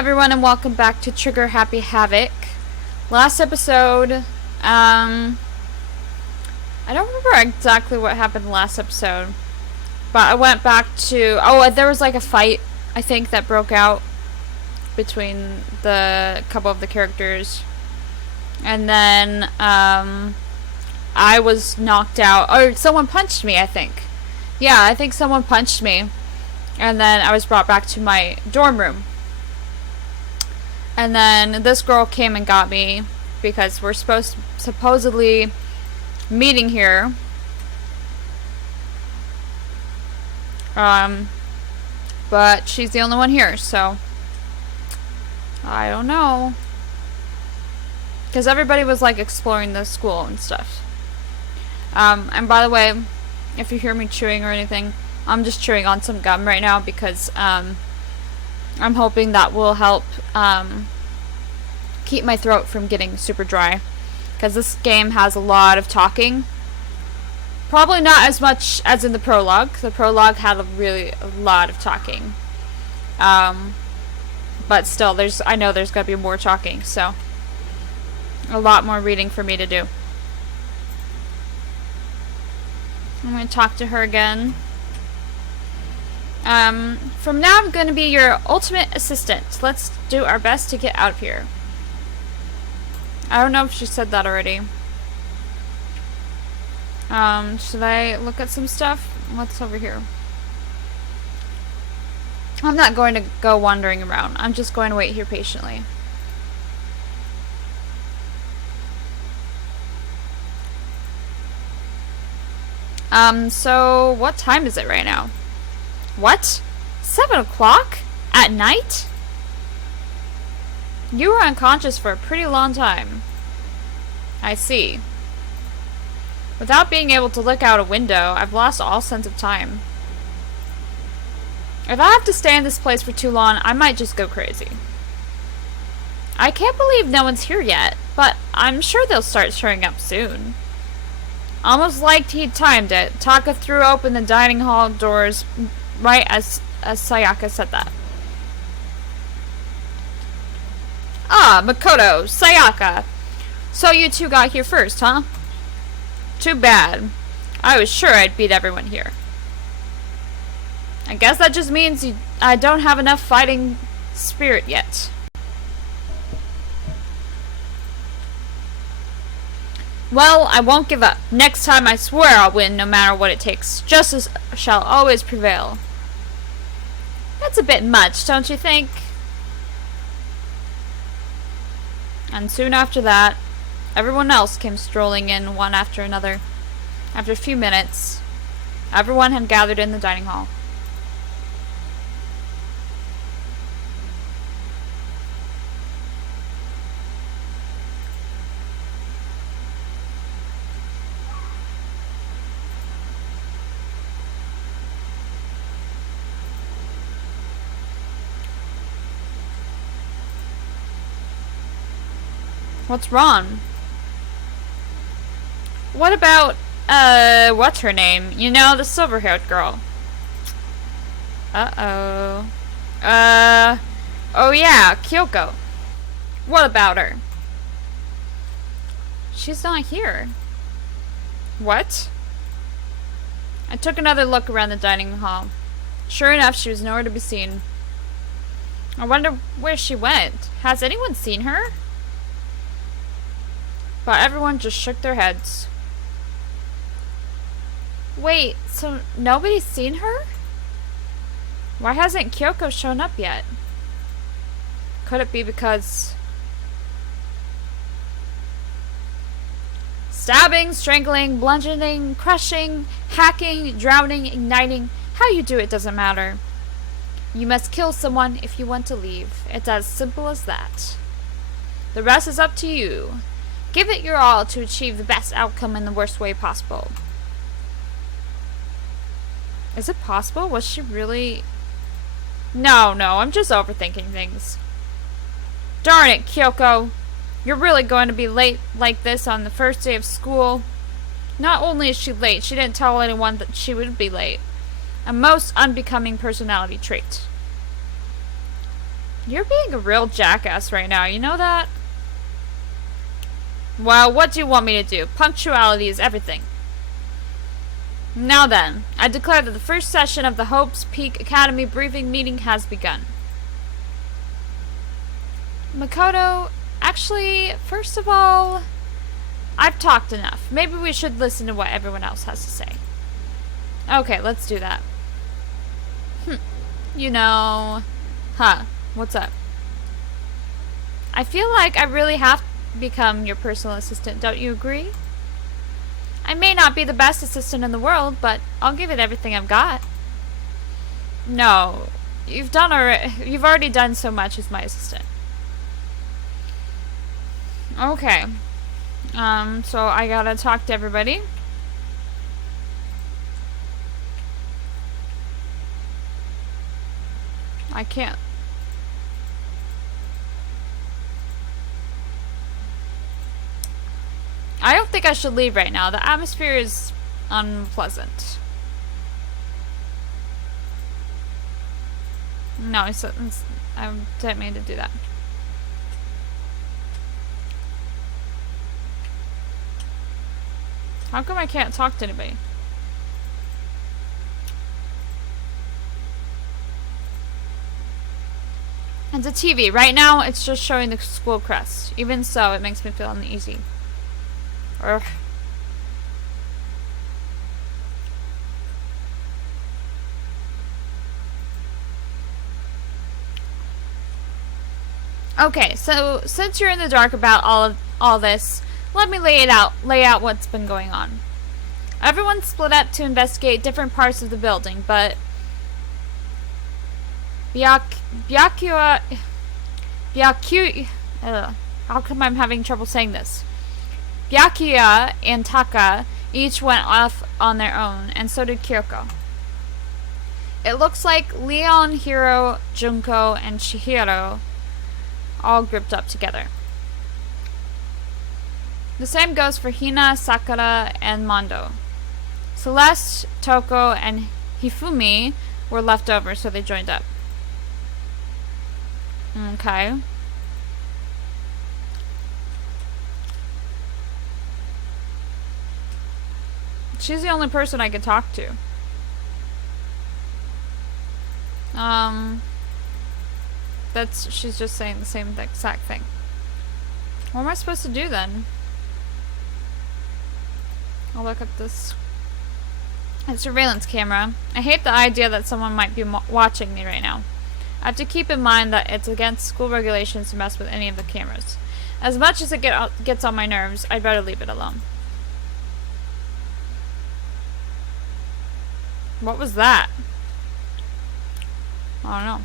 everyone, and welcome back to Trigger Happy Havoc. Last episode, I don't remember exactly what happened last episode, but I went back to, there was like a fight, I think, that broke out between the couple of the characters, and then, I was knocked out, or someone punched me, I think. Yeah, I think someone punched me, and then I was brought back to my dorm room. And then this girl came and got me because we're supposedly meeting here. But she's the only one here, so I don't know. Because everybody was like exploring the school and stuff. And by the way, if you hear me chewing or anything, I'm just chewing on some gum right now because I'm hoping that will help keep my throat from getting super dry, because this game has a lot of talking. Probably not as much as in the prologue. The prologue had a lot of talking, but still, I know there's gonna be more talking, so a lot more reading for me to do. I'm gonna talk to her again. From now I'm going to be your ultimate assistant. Let's do our best to get out of here. I don't know if she said that already. Should I look at some stuff? What's over here? I'm not going to go wandering around. I'm just going to wait here patiently. So what time is it right now? What? 7 o'clock? At night? You were unconscious for a pretty long time. I see. Without being able to look out a window, I've lost all sense of time. If I have to stay in this place for too long, I might just go crazy. I can't believe no one's here yet, but I'm sure they'll start showing up soon. Almost like he'd timed it. Taka threw open the dining hall doors right as Sayaka said that. Ah, Makoto, Sayaka. So you two got here first, huh? Too bad. I was sure I'd beat everyone here. I guess that just means I don't have enough fighting spirit yet. Well, I won't give up. Next time I swear I'll win no matter what it takes. Justice shall always prevail. That's a bit much, don't you think? And soon after that, everyone else came strolling in one after another. After a few minutes, everyone had gathered in the dining hall. What's wrong? What about, what's her name? You know, the silver-haired girl. Uh-oh. Oh yeah, Kyoko. What about her? She's not here. What? I took another look around the dining hall. Sure enough, she was nowhere to be seen. I wonder where she went. Has anyone seen her? But everyone just shook their heads. Wait, so nobody's seen her? Why hasn't Kyoko shown up yet? Could it be because... Stabbing, strangling, bludgeoning, crushing, hacking, drowning, igniting. How you do it doesn't matter. You must kill someone if you want to leave. It's as simple as that. The rest is up to you. Give it your all to achieve the best outcome in the worst way possible. Is it possible? Was she really... No, I'm just overthinking things. Darn it, Kyoko. You're really going to be late like this on the first day of school? Not only is she late, she didn't tell anyone that she would be late. A most unbecoming personality trait. You're being a real jackass right now, you know that? Well, what do you want me to do? Punctuality is everything. Now then, I declare that the first session of the Hope's Peak Academy briefing meeting has begun. Makoto, actually, first of all, I've talked enough. Maybe we should listen to what everyone else has to say. Okay, let's do that. You know... Huh, what's up? I feel like I really have to become your personal assistant, don't you agree? I may not be the best assistant in the world, but I'll give it everything I've got. No, you've already done so much as my assistant. Okay. So I gotta talk to everybody. I can't. I don't think I should leave right now. The atmosphere is unpleasant. No, I didn't mean to do that. How come I can't talk to anybody? And the TV. Right now, it's just showing the school crest. Even so, it makes me feel uneasy. Ugh. Okay, so since you're in the dark about all this, let me lay out what's been going on. Everyone's split up to investigate different parts of the building, but how come I'm having trouble saying this? Byakuya and Taka each went off on their own, and so did Kyoko. It looks like Leon, Hiro, Junko, and Chihiro all grouped up together. The same goes for Hina, Sakura, and Mondo. Celeste, Toko, and Hifumi were left over, so they joined up. Okay. She's the only person I can talk to. She's just saying the same exact thing. What am I supposed to do then? I'll look at this. A surveillance camera. I hate the idea that someone might be watching me right now. I have to keep in mind that it's against school regulations to mess with any of the cameras. As much as it gets on my nerves, I'd better leave it alone. What was that? I don't know.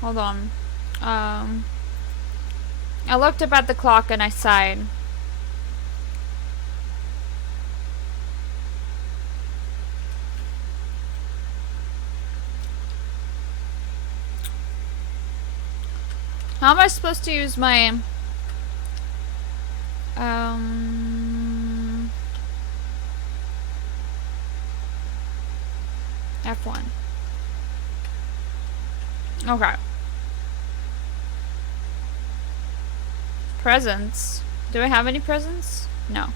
Hold on. I looked up at the clock and I sighed. How am I supposed to use my F1? Okay. Presents. Do I have any presents? No.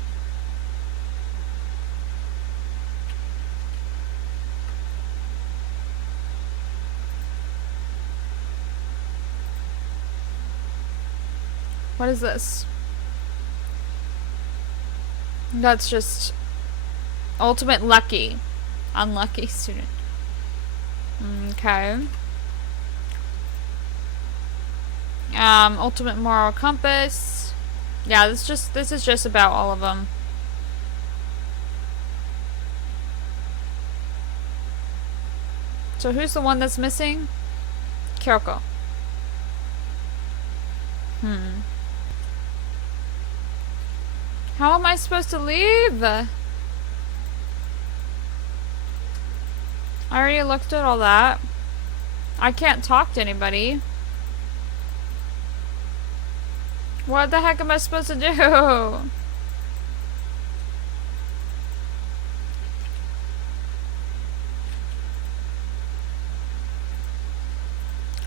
What is this? That's just ultimate lucky. Unlucky student. Okay. Ultimate moral compass. Yeah, this is just about all of them. So who's the one that's missing? Kyoko. How am I supposed to leave? I already looked at all that. I can't talk to anybody. What the heck am I supposed to do?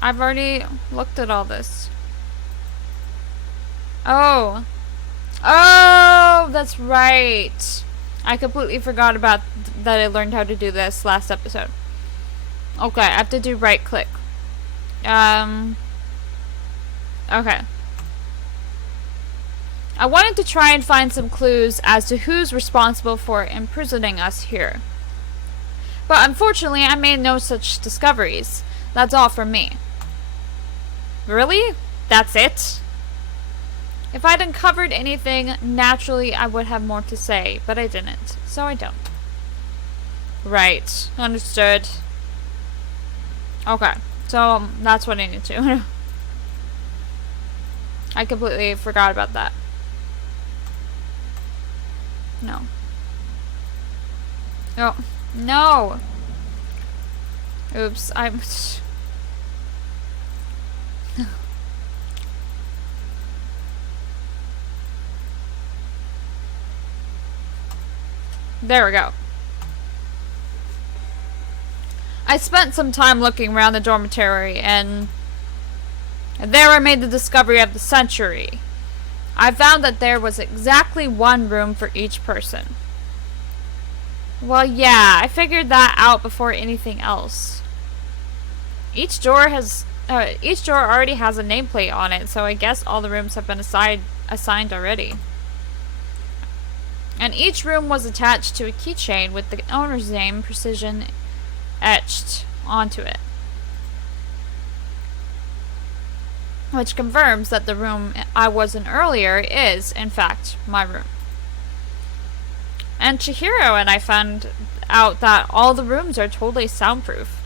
I've already looked at all this. Oh. Oh, that's right. I completely forgot about that I learned how to do this last episode. Okay, I have to do right click. Okay. I wanted to try and find some clues as to who's responsible for imprisoning us here. But unfortunately, I made no such discoveries. That's all from me. Really? That's it? If I'd uncovered anything, naturally I would have more to say, but I didn't, so I don't. Right. Understood. Okay. So, that's what I need to. I completely forgot about that. No. Oh. No! Oops. I'm... There we go. I spent some time looking around the dormitory, and there I made the discovery of the century. I found that there was exactly one room for each person. Well, yeah, I figured that out before anything else. Each door already has a nameplate on it, so I guess all the rooms have been assigned already. And each room was attached to a keychain with the owner's name precision etched onto it. Which confirms that the room I was in earlier is, in fact, my room. And Chihiro and I found out that all the rooms are totally soundproof.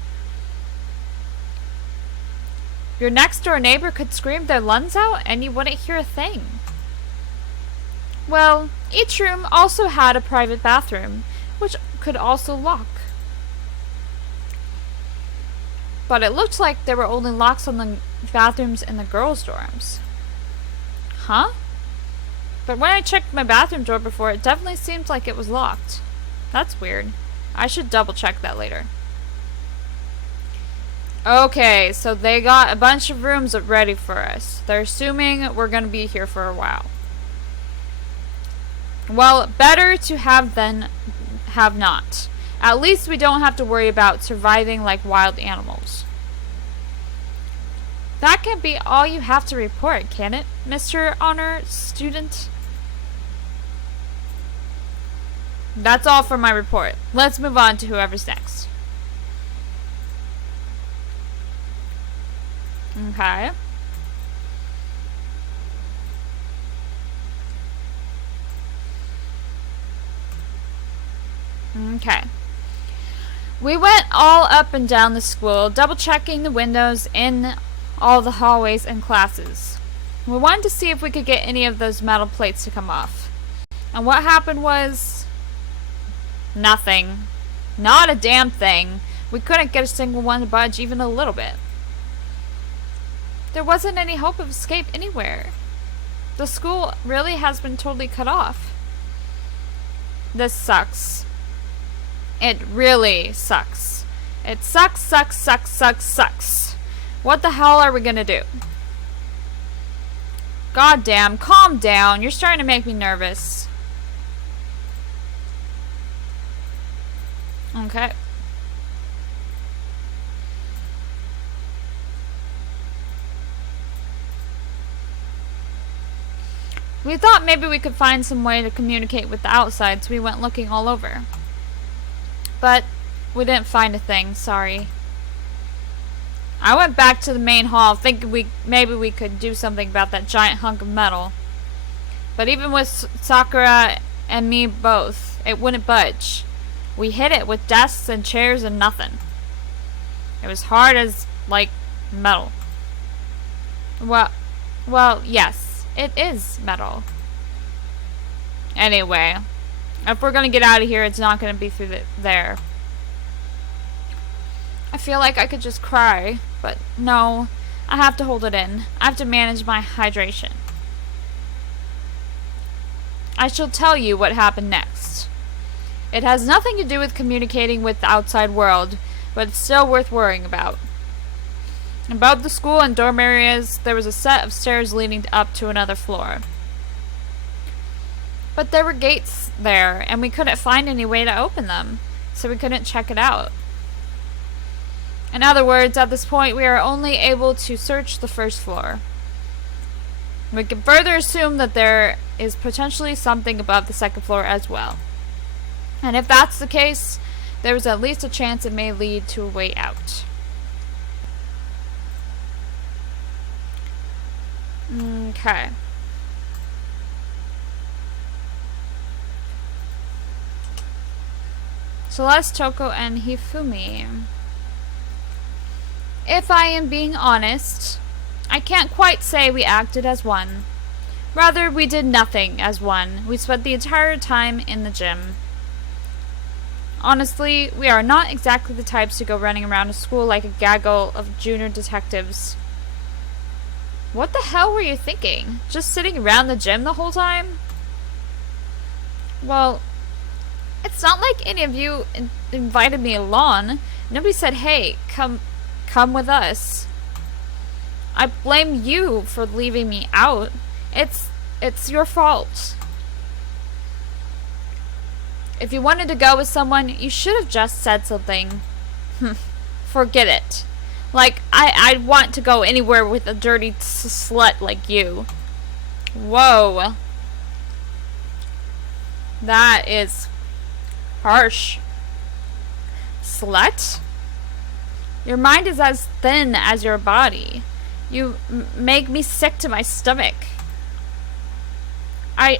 Your next door neighbor could scream their lungs out and you wouldn't hear a thing. Well, each room also had a private bathroom, which could also lock. But it looked like there were only locks on the bathrooms in the girls' dorms. Huh? But when I checked my bathroom door before, it definitely seemed like it was locked. That's weird. I should double check that later. Okay, so they got a bunch of rooms ready for us. They're assuming we're gonna be here for a while. Well, better to have than have not. At least we don't have to worry about surviving like wild animals. That can be all you have to report, can it, Mr. Honor Student? That's all for my report. Let's move on to whoever's next. Okay. Okay. We went all up and down the school, double checking the windows in all the hallways and classes. We wanted to see if we could get any of those metal plates to come off. And what happened was... nothing. Not a damn thing. We couldn't get a single one to budge even a little bit. There wasn't any hope of escape anywhere. The school really has been totally cut off. This sucks. It really sucks. It sucks, sucks, sucks, sucks, sucks. What the hell are we gonna do? Goddamn, calm down. You're starting to make me nervous. Okay. We thought maybe we could find some way to communicate with the outside, so we went looking all over. But we didn't find a thing, sorry. I went back to the main hall thinking maybe we could do something about that giant hunk of metal. But even with Sakura and me both, it wouldn't budge. We hit it with desks and chairs and nothing. It was hard as, like, metal. Well, yes, it is metal. Anyway, if we're gonna get out of here, it's not gonna be through there. I feel like I could just cry, but no, I have to hold it in. I have to manage my hydration. I shall tell you what happened next. It has nothing to do with communicating with the outside world, but it's still worth worrying about. Above the school and dorm areas, there was a set of stairs leading up to another floor. But there were gates there, and we couldn't find any way to open them, so we couldn't check it out. In other words, at this point, we are only able to search the first floor. We can further assume that there is potentially something above the second floor as well. And if that's the case, there is at least a chance it may lead to a way out. Okay. Celeste, Toko, and Hifumi. If I am being honest, I can't quite say we acted as one. Rather, we did nothing as one. We spent the entire time in the gym. Honestly, we are not exactly the types to go running around a school like a gaggle of junior detectives. What the hell were you thinking? Just sitting around the gym the whole time? Well, it's not like any of you invited me along. Nobody said, hey, come with us. I blame you for leaving me out. It's your fault. If you wanted to go with someone, you should have just said something. Forget it. Like, I'd want to go anywhere with a dirty slut like you. Whoa. That is harsh. Slut? Your mind is as thin as your body. You make me sick to my stomach. I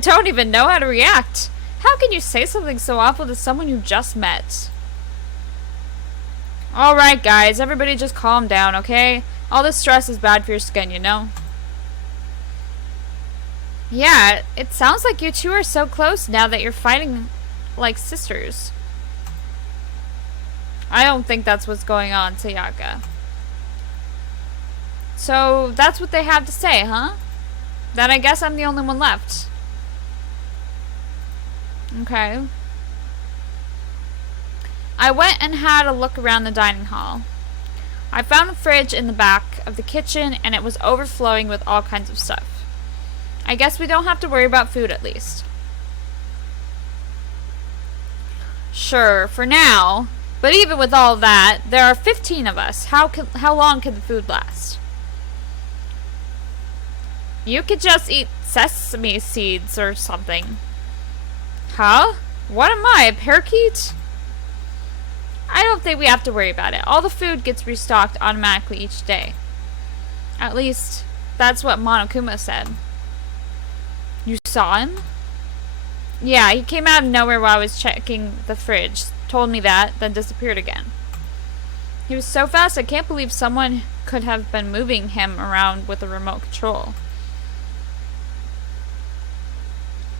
don't even know how to react. How can you say something so awful to someone you just met? Alright guys, everybody just calm down, okay? All this stress is bad for your skin, you know? Yeah, it sounds like you two are so close now that you're fighting like sisters. I don't think that's what's going on, Sayaka. So, that's what they have to say, huh? Then I guess I'm the only one left. Okay. I went and had a look around the dining hall. I found a fridge in the back of the kitchen and it was overflowing with all kinds of stuff. I guess we don't have to worry about food at least. Sure, for now. But even with all that, there are 15 of us. How long can the food last? You could just eat sesame seeds or something. Huh? What am I, a parakeet? I don't think we have to worry about it. All the food gets restocked automatically each day. At least, that's what Monokuma said. You saw him? Yeah, he came out of nowhere while I was checking the fridge. Told me that, then disappeared again. He was so fast, I can't believe someone could have been moving him around with a remote control.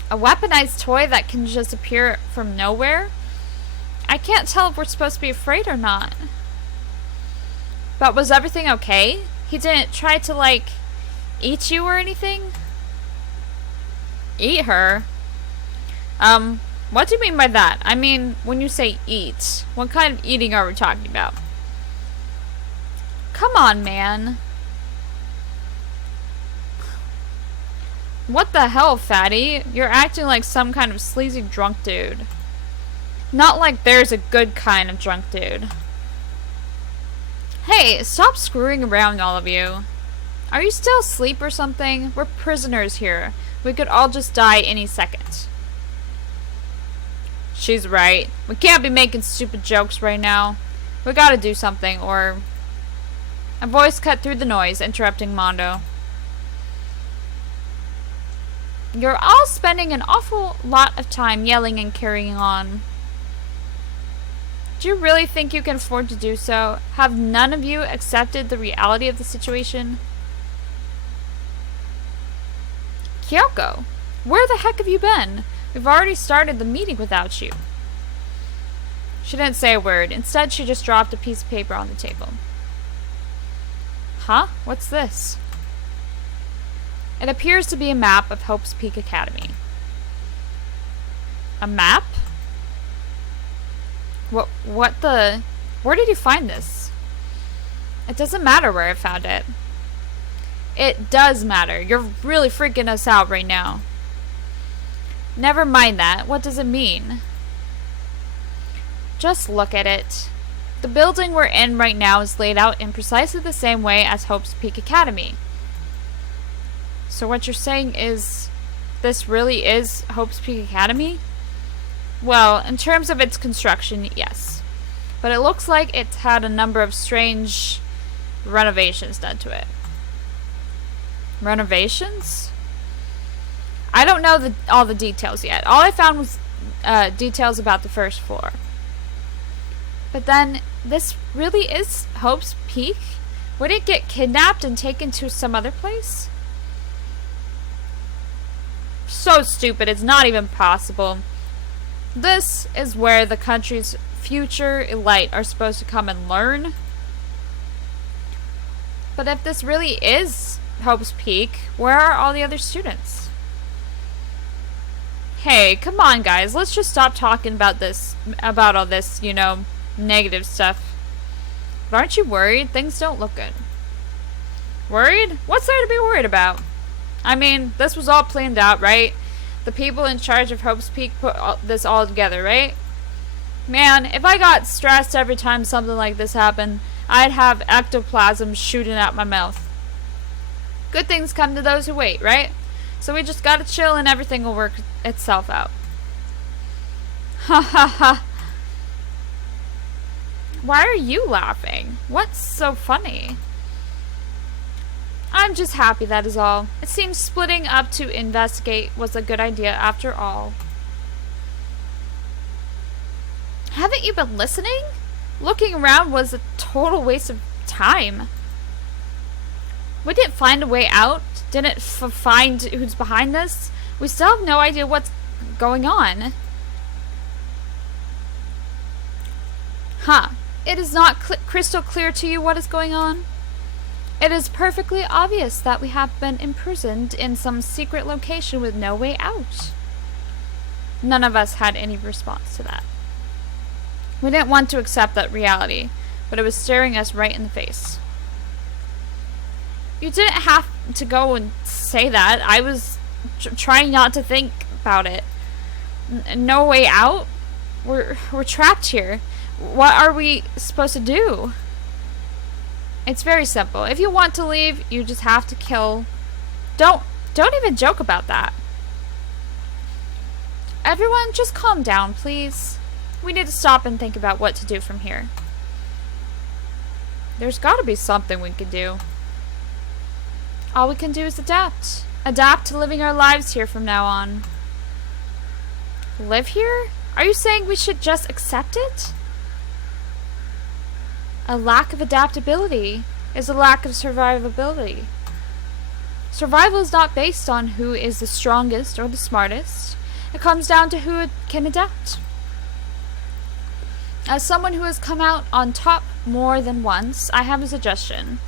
A weaponized toy that can just appear from nowhere? I can't tell if we're supposed to be afraid or not. But was everything okay? He didn't try to, like, eat you or anything? Eat her? What do you mean by that? I mean, when you say eat, what kind of eating are we talking about? Come on, man. What the hell, fatty? You're acting like some kind of sleazy drunk dude. Not like there's a good kind of drunk dude. Hey, stop screwing around, all of you. Are you still asleep or something? We're prisoners here. We could all just die any second. She's right. We can't be making stupid jokes right now. We gotta do something, or... A voice cut through the noise, interrupting Mondo. You're all spending an awful lot of time yelling and carrying on. Do you really think you can afford to do so? Have none of you accepted the reality of the situation? Kyoko, where the heck have you been? We've already started the meeting without you. She didn't say a word. Instead, she just dropped a piece of paper on the table. Huh? What's this? It appears to be a map of Hope's Peak Academy. A map? What the... Where did you find this? It doesn't matter where I found it. It does matter. You're really freaking us out right now. Never mind that. What does it mean? Just look at it. The building we're in right now is laid out in precisely the same way as Hope's Peak Academy. So what you're saying is this really is Hope's Peak Academy? Well, in terms of its construction, yes. But it looks like it's had a number of strange renovations done to it. Renovations? I don't know all the details yet. All I found was details about the first floor. But then, this really is Hope's Peak? Would it get kidnapped and taken to some other place? So stupid, it's not even possible. This is where the country's future elite are supposed to come and learn. But if this really is Hope's Peak, where are all the other students? Hey, come on guys, let's just stop talking about all this, you know, negative stuff. But aren't you worried? Things don't look good. Worried? What's there to be worried about? I mean, this was all planned out, right? The people in charge of Hope's Peak put this all together, right? Man, if I got stressed every time something like this happened, I'd have ectoplasm shooting out my mouth. Good things come to those who wait, right? So we just gotta chill and everything will work itself out. Ha ha ha. Why are you laughing? What's so funny? I'm just happy, that is all. It seems splitting up to investigate was a good idea after all. Haven't you been listening? Looking around was a total waste of time. We didn't find a way out. Didn't find who's behind this. We still have no idea what's going on. Huh. It is not crystal clear to you what is going on? It is perfectly obvious that we have been imprisoned in some secret location with no way out. None of us had any response to that. We didn't want to accept that reality, but it was staring us right in the face. You didn't have to go and say that. I was trying not to think about it. No way out? We're trapped here. What are we supposed to do? It's very simple. If you want to leave, you just have to kill. Don't even joke about that. Everyone, just calm down, please. We need to stop and think about what to do from here. There's got to be something we can do. All we can do is adapt. Adapt to living our lives here from now on. Live here? Are you saying we should just accept it? A lack of adaptability is a lack of survivability. Survival is not based on who is the strongest or the smartest. It comes down to who can adapt. As someone who has come out on top more than once, I have a suggestion.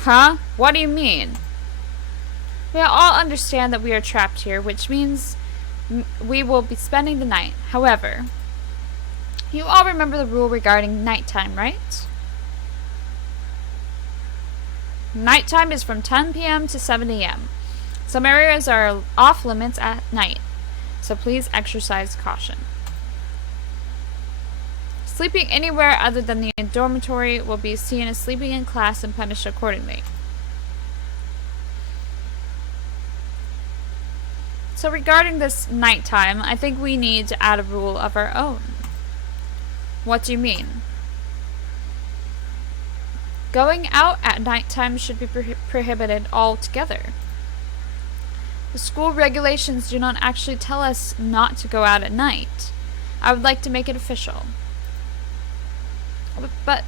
Huh? What do you mean? We all understand that we are trapped here, which means we will be spending the night. However, you all remember the rule regarding nighttime, right? Nighttime is from 10 p.m. to 7 a.m. Some areas are off limits at night, so please exercise caution. Sleeping anywhere other than the dormitory will be seen as sleeping in class and punished accordingly. So regarding this nighttime, I think we need to add a rule of our own. What do you mean? Going out at nighttime should be prohibited altogether. The school regulations do not actually tell us not to go out at night. I would like to make it official. But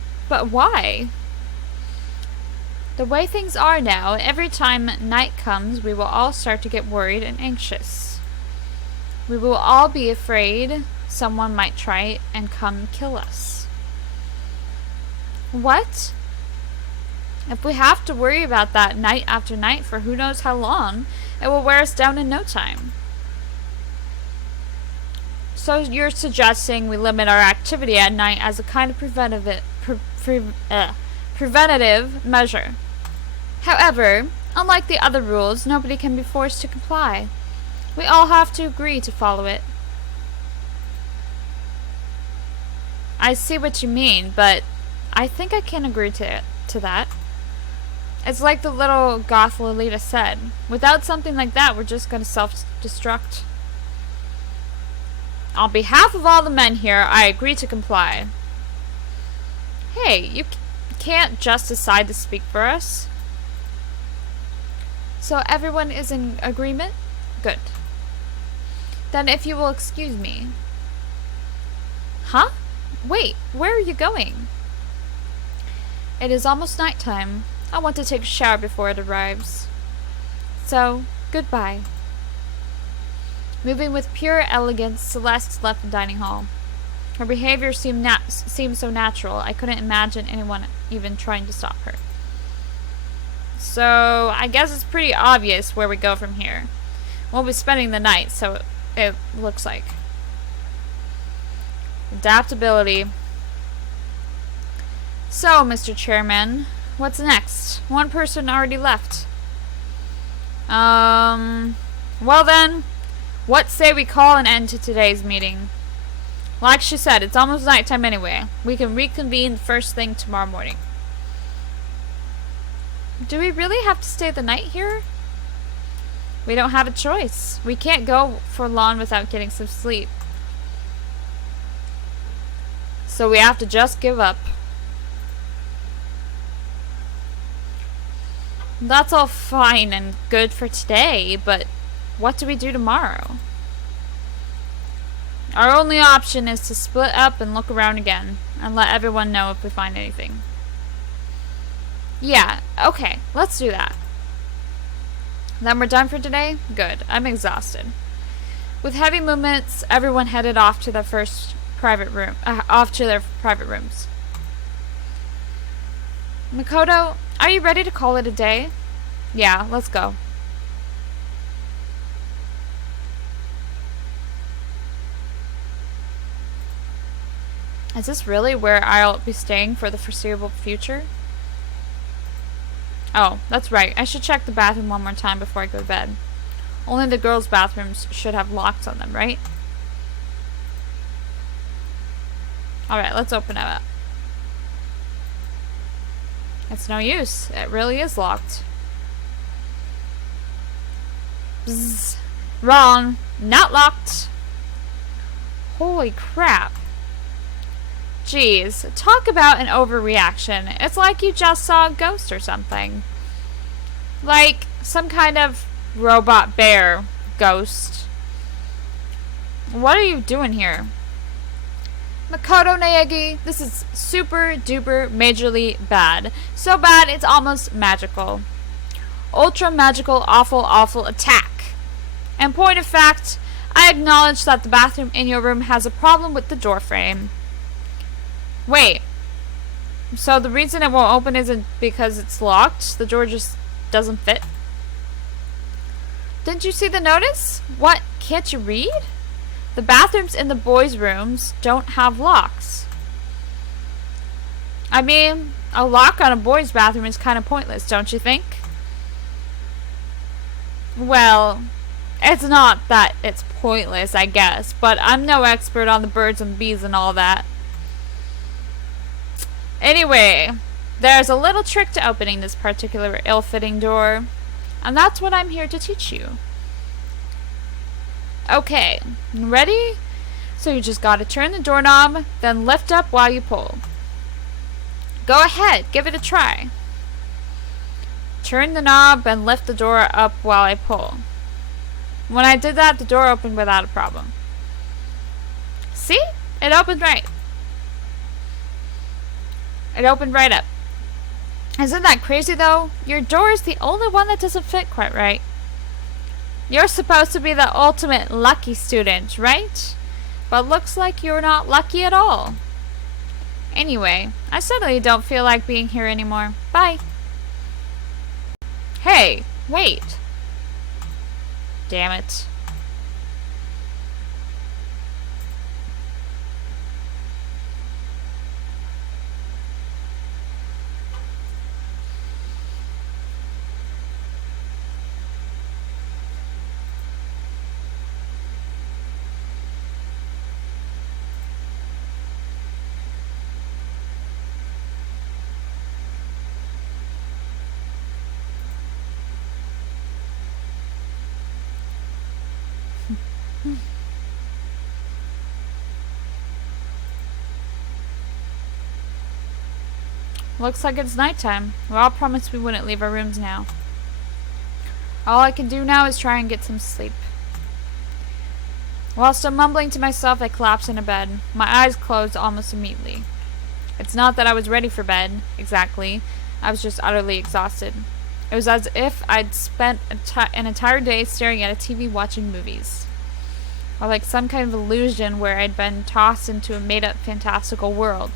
why? The way things are now, every time night comes, we will all start to get worried and anxious. We will all be afraid someone might try and come kill us. What? If we have to worry about that night after night for who knows how long, it will wear us down in no time. So you're suggesting we limit our activity at night as a kind of preventative measure. However, unlike the other rules, nobody can be forced to comply. We all have to agree to follow it. I see what you mean, but I think I can agree to that. It's like the little goth Lolita said. Without something like that, we're just going to self-destruct. On behalf of all the men here, I agree to comply. Hey, you can't just decide to speak for us. So everyone is in agreement? Good. Then if you will excuse me. Huh? Wait, where are you going? It is almost nighttime. I want to take a shower before it arrives. So, goodbye. Moving with pure elegance, Celeste left the dining hall. Her behavior seemed so natural, I couldn't imagine anyone even trying to stop her. So, I guess it's pretty obvious where we go from here. We'll be spending the night, so it looks like. Adaptability. So, Mr. Chairman, what's next? One person already left. Well then, what say we call an end to today's meeting? Like she said, it's almost nighttime anyway. We can reconvene first thing tomorrow morning. Do we really have to stay the night here? We don't have a choice. We can't go for long without getting some sleep. So we have to just give up. That's all fine and good for today, but what do we do tomorrow? Our only option is to split up and look around again, and let everyone know if we find anything. Yeah, okay, let's do that. Then we're done for today? Good, I'm exhausted. With heavy movements, everyone headed off to their private rooms. Makoto, are you ready to call it a day? Yeah, let's go. Is this really where I'll be staying for the foreseeable future? Oh, that's right. I should check the bathroom one more time before I go to bed. Only the girls' bathrooms should have locks on them, right? Alright, let's open it up. It's no use. It really is locked. Bzz. Wrong. Not locked. Holy crap. Jeez, talk about an overreaction. It's like you just saw a ghost or something. Like some kind of robot bear ghost. What are you doing here? Makoto Naegi, this is super duper majorly bad. So bad it's almost magical. Ultra magical awful attack. And point of fact, I acknowledge that the bathroom in your room has a problem with the door frame. Wait, so the reason it won't open isn't because it's locked? The door just doesn't fit? Didn't you see the notice? What, can't you read? The bathrooms in the boys' rooms don't have locks. I mean, a lock on a boys' bathroom is kind of pointless, don't you think? Well, it's not that it's pointless, I guess, but I'm no expert on the birds and bees and all that. Anyway, there's a little trick to opening this particular ill-fitting door, and that's what I'm here to teach you. Okay, ready? So you just gotta turn the doorknob, then lift up while you pull. Go ahead, give it a try. Turn the knob and lift the door up while I pull. When I did that, the door opened without a problem. See? It opened right. It opened right up. Isn't that crazy though? Your door is the only one that doesn't fit quite right. You're supposed to be the ultimate lucky student, right? But looks like you're not lucky at all. Anyway, I suddenly don't feel like being here anymore. Bye. Hey, wait. Damn it. Looks like it's nighttime. We all promised we wouldn't leave our rooms now. All I can do now is try and get some sleep. While still mumbling to myself, I collapsed into bed. My eyes closed almost immediately. It's not that I was ready for bed, exactly. I was just utterly exhausted. It was as if I'd spent an entire day staring at a TV watching movies. Or like some kind of illusion where I'd been tossed into a made-up fantastical world.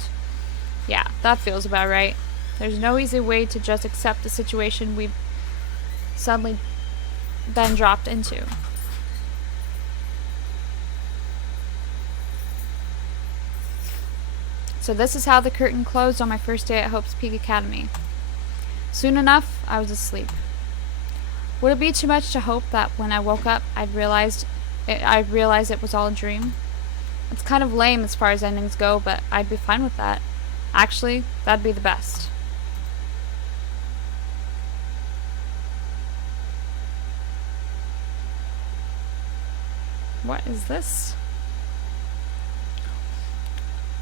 Yeah, that feels about right. There's no easy way to just accept the situation we've suddenly been dropped into. So this is how the curtain closed on my first day at Hope's Peak Academy. Soon enough, I was asleep. Would it be too much to hope that when I woke up, I'd realize it was all a dream? It's kind of lame as far as endings go, but I'd be fine with that. Actually, that'd be the best. What is this?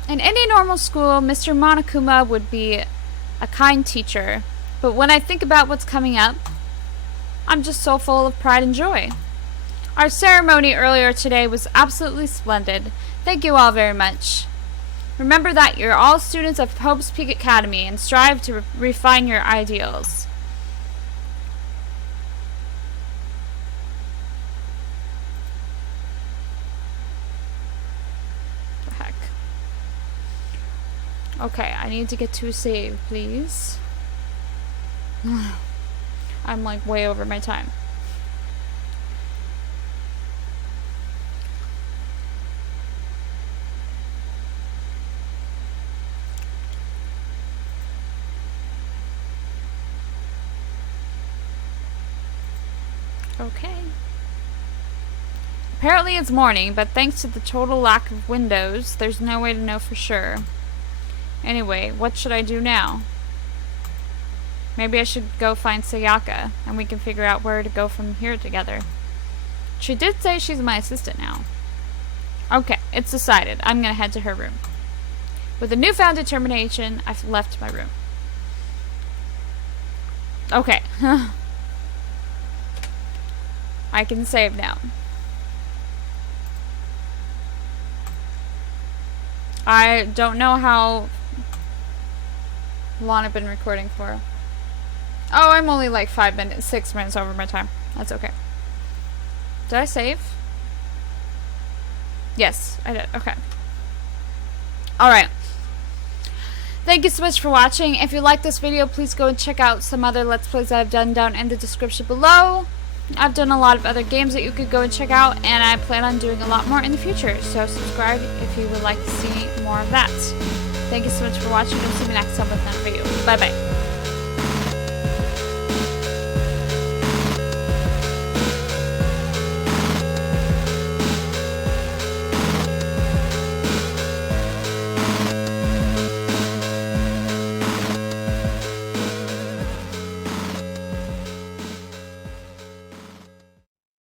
In any normal school, Mr. Monokuma would be a kind teacher, but when I think about what's coming up, I'm just so full of pride and joy. Our ceremony earlier today was absolutely splendid. Thank you all very much. Remember that you're all students of Hope's Peak Academy and strive to refine your ideals. The heck? Okay, I need to get to a save, please. I'm like way over my time. Okay. Apparently it's morning, but thanks to the total lack of windows, there's no way to know for sure. Anyway, what should I do now? Maybe I should go find Sayaka, and we can figure out where to go from here together. She did say she's my assistant now. Okay, it's decided. I'm gonna head to her room. With a newfound determination, I've left my room. Okay. I can save now. I don't know how long I've been recording for. Oh, I'm only like 6 minutes over my time. That's okay. Did I save? Yes, I did. Okay. Alright. Thank you so much for watching. If you like this video, please go and check out some other Let's Plays that I've done down in the description below. I've done a lot of other games that you could go and check out, and I plan on doing a lot more in the future, so subscribe if you would like to see more of that. Thank you so much for watching, and see you next time with another video. Bye bye.